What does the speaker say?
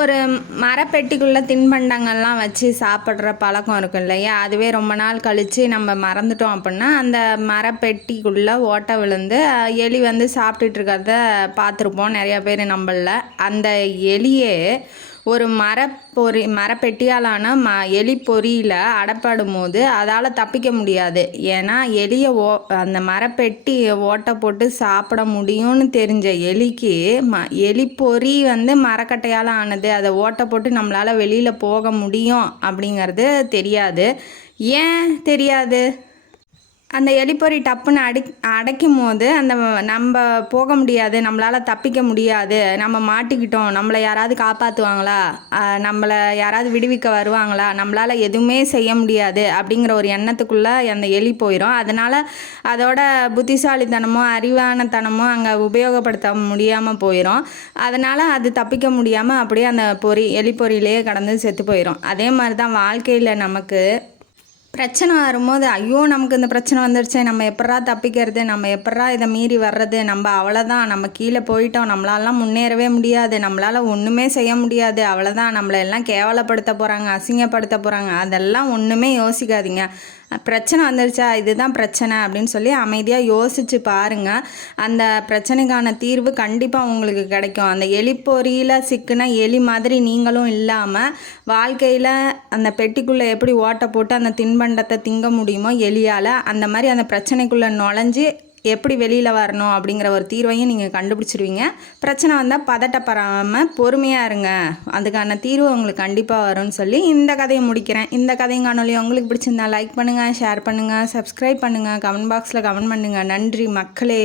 ஒரு மரப்பெட்டிக்குள்ளே தின்பண்டங்கள்லாம் வச்சு சாப்பிட்ற பழக்கம் இருக்கும் இல்லையா? அதுவே ரொம்ப நாள் கழித்து நம்ம மறந்துட்டோம் அப்படின்னா அந்த மரப்பெட்டிக்குள்ளே ஓட்டை விழுந்து எலி வந்து சாப்பிட்டுட்டு இருக்கிறத பார்த்துருப்போம் நிறையா பேர் நம்மள. அந்த எலியே ஒரு மரப்பெட்டியாலான எலி பொறியில் அடப்படும் போது அதால் தப்பிக்க முடியாது. ஏன்னா எலியை அந்த மரப்பெட்டி ஓட்டை போட்டு சாப்பிட முடியும்னு தெரிஞ்ச எலிக்கு எலி பொறி வந்து மரக்கட்டையால் ஆனது, அதை ஓட்டை போட்டு நம்மளால் வெளியில் போக முடியும் அப்படிங்கிறது தெரியாது. ஏன் தெரியாது? அந்த எலிப்பொறி டப்புன்னு அடைக்கும் போது அந்த நம்ம போக முடியாது, நம்மளால் தப்பிக்க முடியாது, நம்ம மாட்டிக்கிட்டோம், நம்மளை யாராவது காப்பாற்றுவாங்களா, நம்மளை யாராவது விடுவிக்க வருவாங்களா, நம்மளால் எதுவுமே செய்ய முடியாது அப்படிங்கிற ஒரு எண்ணத்துக்குள்ளே அந்த எலி போயிடும். அதனால் அதோட புத்திசாலித்தனமோ அறிவானத்தனமோ அங்கே உபயோகப்படுத்த முடியாமல் போயிடும். அதனால் அது தப்பிக்க முடியாமல் அப்படியே அந்த எலிப்பொறியிலேயே கடந்து செத்து போயிடும். அதே மாதிரி தான் வாழ்க்கையில் நமக்கு பிரச்சனை வரும்போது ஐயோ நமக்கு இந்த பிரச்சனை வந்துடுச்சு, நம்ம எப்பட்றா தப்பிக்கிறது, நம்ம எப்பட்றா இதை மீறி வர்றது, நம்ம அவ்வளோதான், நம்ம கீழே போயிட்டோம், நம்மளாலாம் முன்னேறவே முடியாது, நம்மளால் ஒன்றுமே செய்ய முடியாது, அவ்வளோதான், நம்மளை எல்லாம் கேவலப்படுத்த போகிறாங்க, அசிங்கப்படுத்த போகிறாங்க, அதெல்லாம் ஒன்றுமே யோசிக்காதீங்க. பிரச்சனை வந்துடுச்சா, இதுதான் பிரச்சனை அப்படின்னு சொல்லி அமைதியாக யோசித்து பாருங்கள். அந்த பிரச்சனைக்கான தீர்வு கண்டிப்பாக உங்களுக்கு கிடைக்கும். அந்த எலிப்பொறியில் சிக்கின எலி மாதிரி நீங்களும் இல்லாமல் வாழ்க்கையில் அந்த பெட்டிக்குள்ளே எப்படி ஓட்டை போட்டு அந்த தின்பண்டத்தை திங்க முடியுமோ எலியால், அந்த மாதிரி அந்த பிரச்சனைக்குள்ளே நுழைஞ்சி எப்படி வெளியில் வரணும் அப்படிங்கிற ஒரு தீர்வையும் நீங்கள் கண்டுபிடிச்சிருவீங்க. பிரச்சனை வந்தால் பதட்டப்படாமல் பொறுமையாக இருங்க, அதுக்கான தீர்வு உங்களுக்கு கண்டிப்பாக வரும்னு சொல்லி இந்த கதையை முடிக்கிறேன். இந்த கதையும் காணொலி உங்களுக்கு பிடிச்சிருந்தா லைக் பண்ணுங்கள், ஷேர் பண்ணுங்கள், சப்ஸ்கிரைப் பண்ணுங்கள், கமெண்ட் பாக்ஸில் கமெண்ட் பண்ணுங்கள். நன்றி மக்களே.